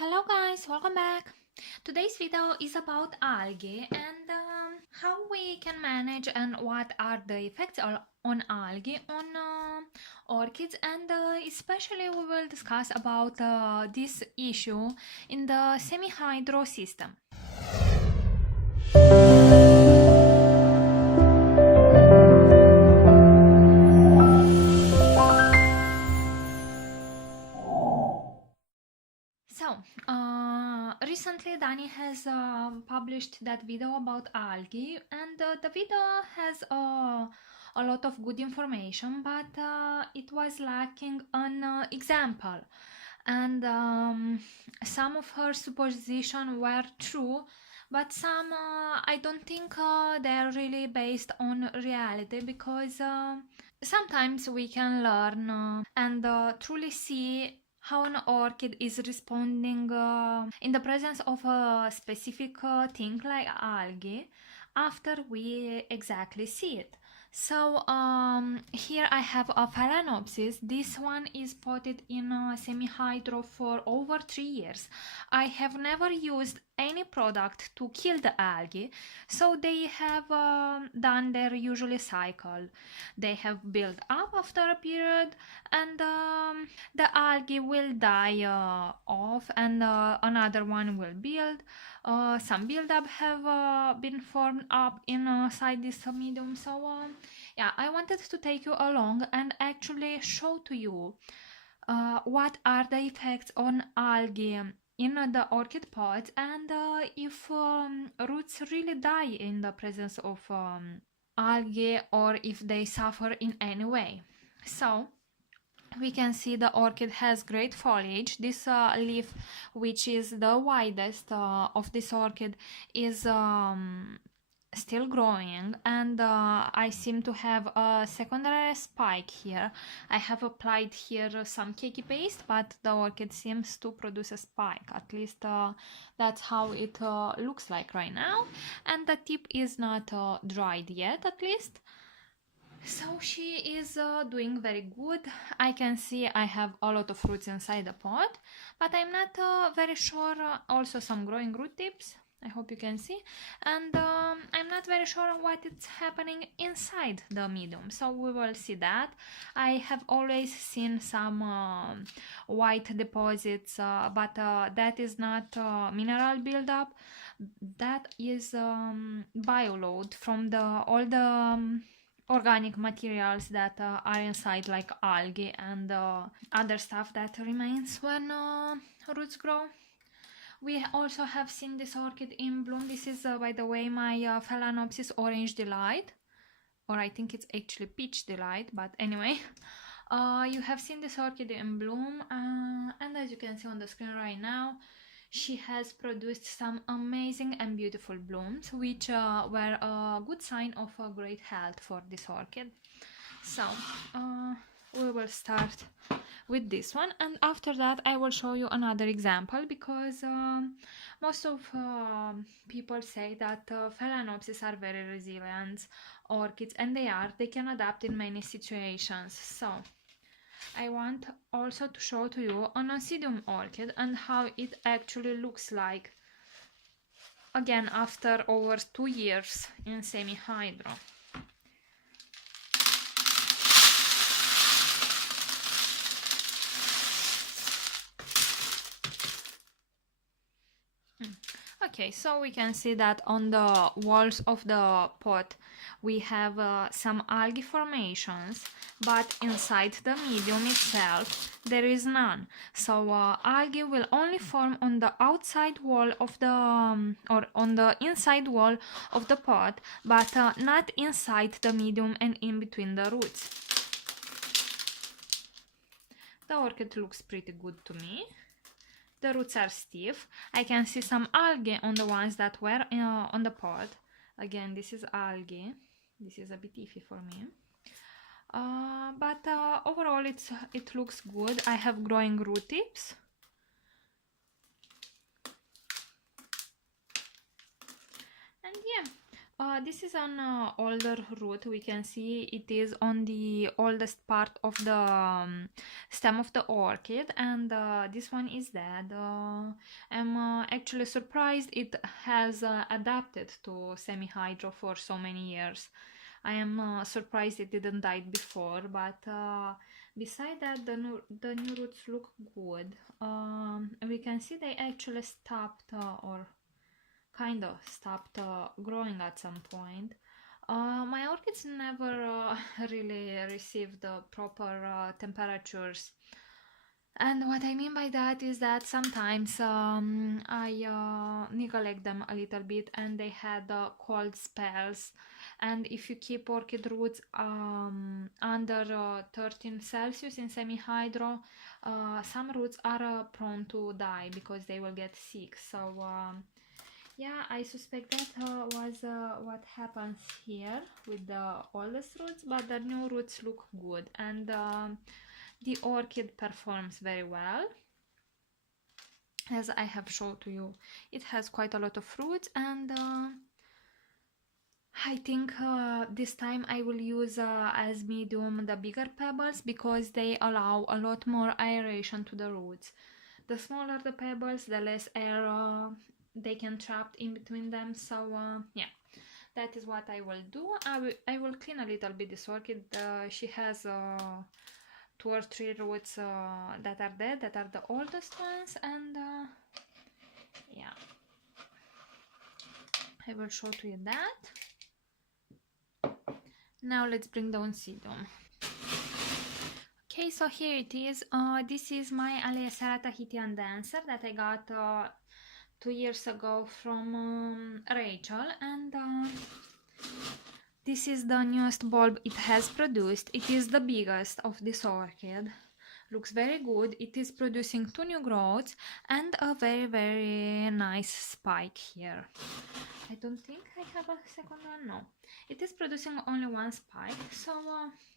Hello guys, welcome back. Today's video is about algae and how we can manage and what are the effects on algae on orchids, and especially we will discuss about this issue in the semi-hydro system. Recently Dani has published that video about algae, and the video has a lot of good information, but it was lacking an example, and some of her suppositions were true, but some I don't think they are really based on reality, because sometimes we can learn and truly see how an orchid is responding in the presence of a specific thing like algae after we exactly see it. So here I have a phalaenopsis. This one is potted in a semi-hydro for over 3 years. I have never used any product to kill the algae, so they have done their usual cycle. They have built up after a period, and the algae will die off, and another one will build. Some build-up have been formed up inside this medium. So yeah, I wanted to take you along and actually show to you what are the effects on algae in the orchid pods, and if roots really die in the presence of algae, or if they suffer in any way. So we can see the orchid has great foliage. This leaf, which is the widest of this orchid, is still growing, and I seem to have a secondary spike here. I have applied here some cakey paste, but the orchid seems to produce a spike. At least that's how it looks like right now, and the tip is not dried yet, at least. So she is doing very good. I can see I have a lot of roots inside the pot, but I'm not very sure. Also some growing root tips, I hope you can see, and I'm not very sure what is happening inside the medium, so we will see that. I have always seen some white deposits, but that is not mineral buildup. That is bioload from all the organic materials that are inside, like algae and other stuff that remains when roots grow. We also have seen this orchid in bloom. This is by the way my phalaenopsis orange delight, or I think it's actually peach delight, but anyway. You have seen this orchid in bloom, and as you can see on the screen right now, she has produced some amazing and beautiful blooms, which were a good sign of great health for this orchid. So we will start with this one, and after that I will show you another example, because most of people say that phalaenopsis are very resilient orchids, and they can adapt in many situations. So I want also to show to you an oncidium orchid and how it actually looks like, again after over 2 years in semi-hydro. Okay, so we can see that on the walls of the pot we have some algae formations, but inside the medium itself there is none. So algae will only form on the outside wall of the or on the inside wall of the pot, but not inside the medium and in between the roots. The orchid looks pretty good to me. The roots are stiff. I can see some algae on the ones that were on the pot. Again, this is algae. This is a bit iffy for me. But overall it looks good. I have growing root tips. And yeah, this is an older root. We can see it is on the oldest part of the stem of the orchid, and this one is dead. actually surprised it has adapted to semi-hydro for so many years. I am surprised it didn't die before, but beside that, the new roots look good. We can see they actually stopped or kind of stopped growing at some point. My orchids never really received the proper temperatures. And what I mean by that is that sometimes I neglect them a little bit and they had cold spells. And if you keep orchid roots under 13 Celsius in semi-hydro, some roots are prone to die because they will get sick. So yeah, I suspect that was what happens here with the oldest roots, but the new roots look good, and the orchid performs very well. As I have showed to you, it has quite a lot of fruits, and I think this time I will use as medium the bigger pebbles because they allow a lot more aeration to the roots. The smaller the pebbles, the less air they can trap in between them. So yeah, that is what I will do. I will clean a little bit this orchid. She has 2 or 3 roots that are dead, that are the oldest ones, and yeah, I will show to you that. Now let's bring down sedum. Okay, so here it is. This is my Aloe Tahitian Dancer that I got 2 years ago from Rachel, and this is the newest bulb it has produced. It is the biggest of this orchid. Looks very good. It is producing 2 new growths and a very nice spike here. I don't think I have a second one, no. It is producing only 1 spike, so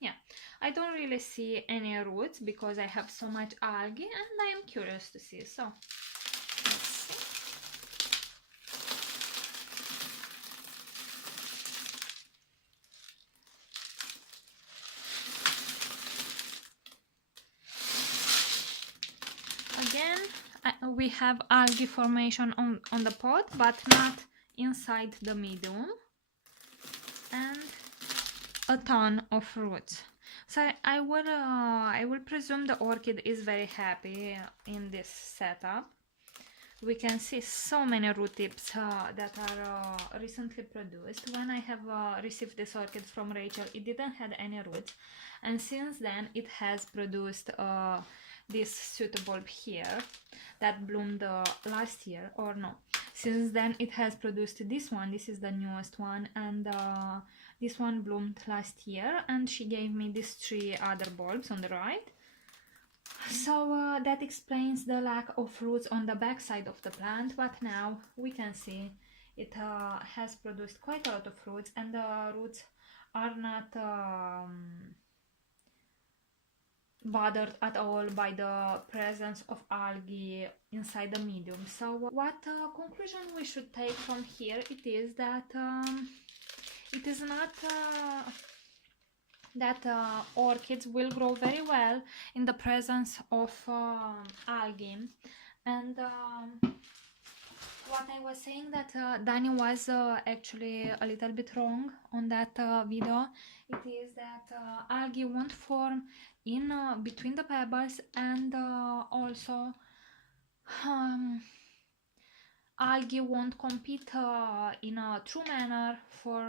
yeah, I don't really see any roots because I have so much algae and I am curious to see, so let's see. Again, we have algae formation on the pot, but not inside the medium, and a ton of roots. So I will presume the orchid is very happy in this setup. We can see so many root tips that are recently produced. When I have received this orchid from Rachel, it didn't have any roots, and since then it has produced this pseudobulb here that bloomed last year, or no, since then it has produced this one. This is the newest one, and this one bloomed last year, and she gave me these 3 other bulbs on the right. So that explains the lack of roots on the back side of the plant, but now we can see it has produced quite a lot of roots, and the roots are not bothered at all by the presence of algae inside the medium. So what conclusion we should take from here, it is that it is not that orchids will grow very well in the presence of algae, and what I was saying, that Dani was actually a little bit wrong on that video. It is that algae won't form in between the pebbles, and also algae won't compete in a true manner for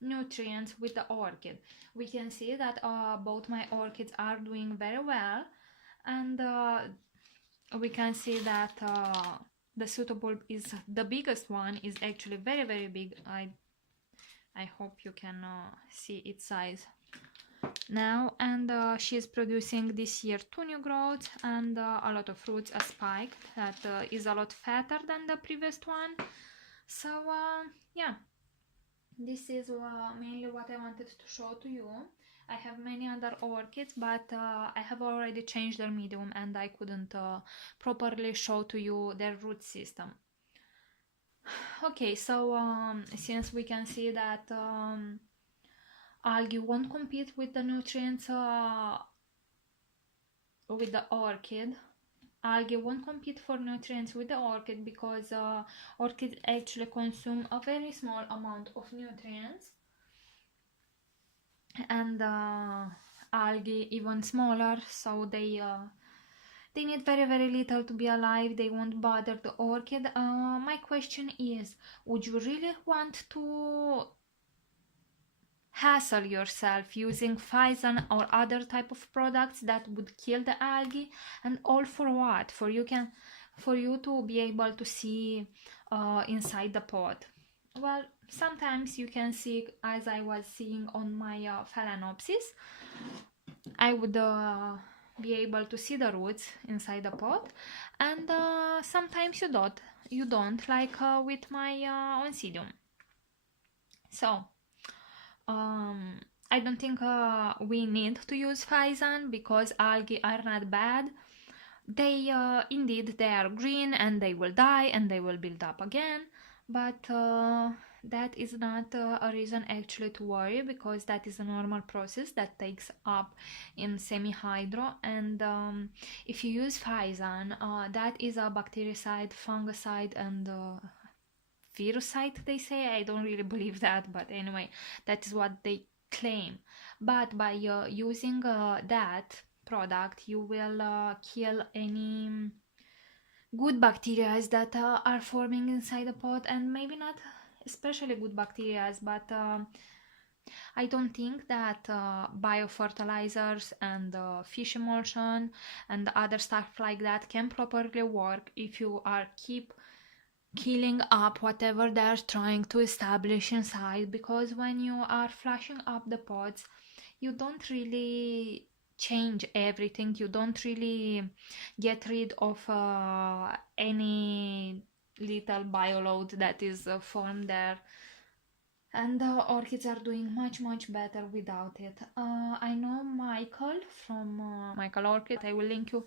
nutrients with the orchid. We can see that both my orchids are doing very well, and we can see that the pseudobulb is the biggest one, is actually very big. I hope you can see its size now, and she is producing this year 2 new growths and a lot of fruits, a spike that is a lot fatter than the previous one. So yeah, this is mainly what I wanted to show to you. I have many other orchids, but I have already changed their medium and I couldn't properly show to you their root system. Okay, so since we can see that algae won't compete with the nutrients with the orchid, algae won't compete for nutrients with the orchid, because orchids actually consume a very small amount of nutrients, and algae even smaller, so they need very little to be alive. They won't bother the orchid. My question is, would you really want to hassle yourself using Phison or other type of products that would kill the algae? And all for what? For you to be able to see inside the pot. Well, sometimes you can see, as I was seeing on my Phalaenopsis, I would be able to see the roots inside the pot, and sometimes you don't, like with my Oncidium. So I don't think we need to use Phison, because algae are not bad. They indeed, they are green and they will die and they will build up again, but that is not a reason actually to worry, because that is a normal process that takes up in semi-hydro. And if you use Phison, that is a bactericide, fungicide, and virusite, they say. I don't really believe that, but anyway, that is what they claim. But by using that product, you will kill any good bacteria that are forming inside the pot, and maybe not especially good bacteria, but I don't think that biofertilizers and fish emulsion and other stuff like that can properly work if you are keep killing up whatever they're trying to establish inside, because when you are flushing up the pots, you don't really change everything. You don't really get rid of any little bioload that is formed there, and the orchids are doing much better without it. I know Michael from Michael Orchid, I will link you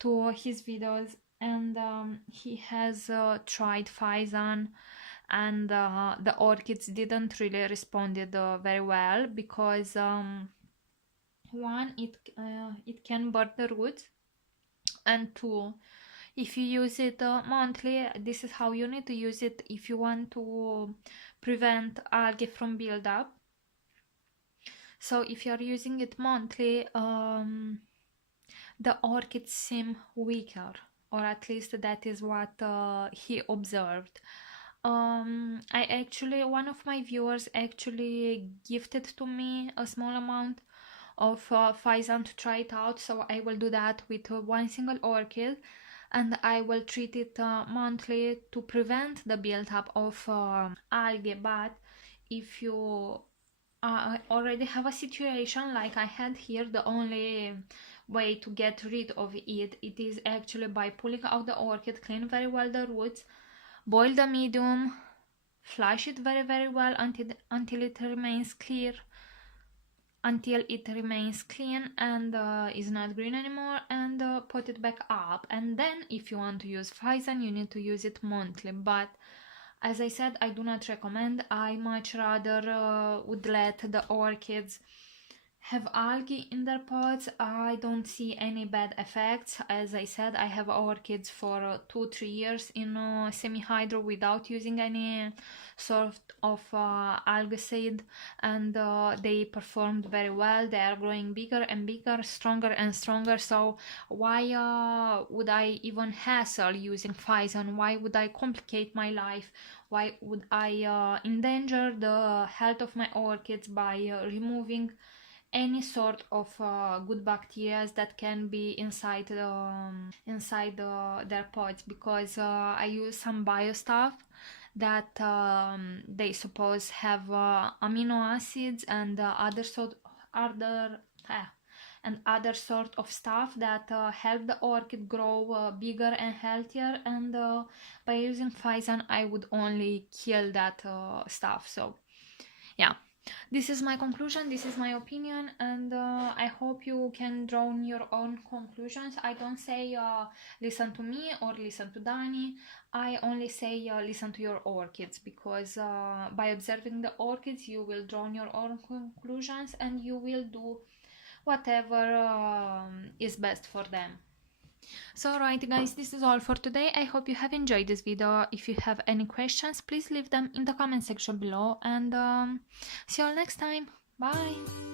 to his videos, and he has tried Phison, and the orchids didn't really responded very well, because one, it can burn the roots, and two, if you use it monthly, this is how you need to use it if you want to prevent algae from build-up. So if you are using it monthly, the orchids seem weaker, or at least that is what he observed. One of my viewers actually gifted to me a small amount of Phison to try it out, so I will do that with one single orchid, and I will treat it monthly to prevent the build-up of algae. But if you already have a situation like I had here, the only way to get rid of it is actually by pulling out the orchid, clean very well the roots, boil the medium, flush it very well until it remains clear, until it remains clean and is not green anymore, and put it back up. And then if you want to use Phison, you need to use it monthly. But as I said, I do not recommend. I much rather would let the orchids have algae in their pots. I don't see any bad effects. As I said, I have orchids for 2-3 years in semi-hydro without using any sort of algicide, and they performed very well. They are growing bigger and bigger, stronger and stronger. So why would I even hassle using Phison? Why would I complicate my life? Why would I endanger the health of my orchids by removing any sort of good bacteria that can be inside their pots? Because I use some bio stuff that they suppose have amino acids and other sort of stuff that help the orchid grow bigger and healthier, and by using Phison I would only kill that stuff. So yeah, this is my conclusion, this is my opinion, and I hope you can draw your own conclusions. I don't say listen to me or listen to Dani. I only say listen to your orchids, because by observing the orchids you will draw your own conclusions and you will do whatever is best for them. So alright guys, this is all for today. I hope you have enjoyed this video. If you have any questions, please leave them in the comment section below, and see you all next time. Bye!